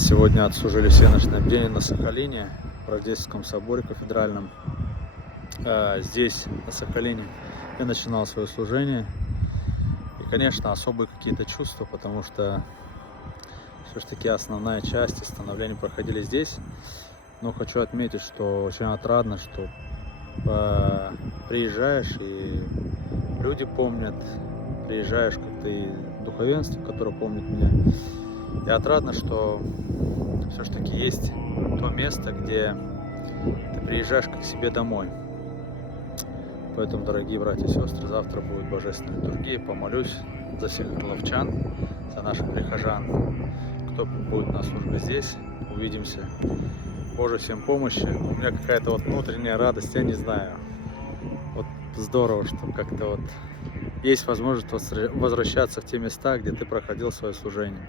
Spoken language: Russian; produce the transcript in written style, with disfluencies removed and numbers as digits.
Сегодня отслужили всеночное бдение на Сахалине, в Рождественском соборе кафедральном. Здесь, на Сахалине, я начинал свое служение. И, конечно, особые какие-то чувства, потому что все-таки основная часть становления проходили здесь. Но хочу отметить, что очень отрадно, что приезжаешь и люди помнят, приезжаешь как-то и духовенство, которое помнит меня. И отрадно, что все-таки есть то место, где ты приезжаешь как к себе домой. Поэтому, дорогие братья и сестры, завтра будет божественная литургия. Помолюсь за всех орловчан, за наших прихожан, кто будет на службе здесь. Увидимся. Боже, всем помощи. У меня какая-то вот внутренняя радость, я не знаю. Вот здорово, что как-то вот есть возможность возвращаться в те места, где ты проходил свое служение.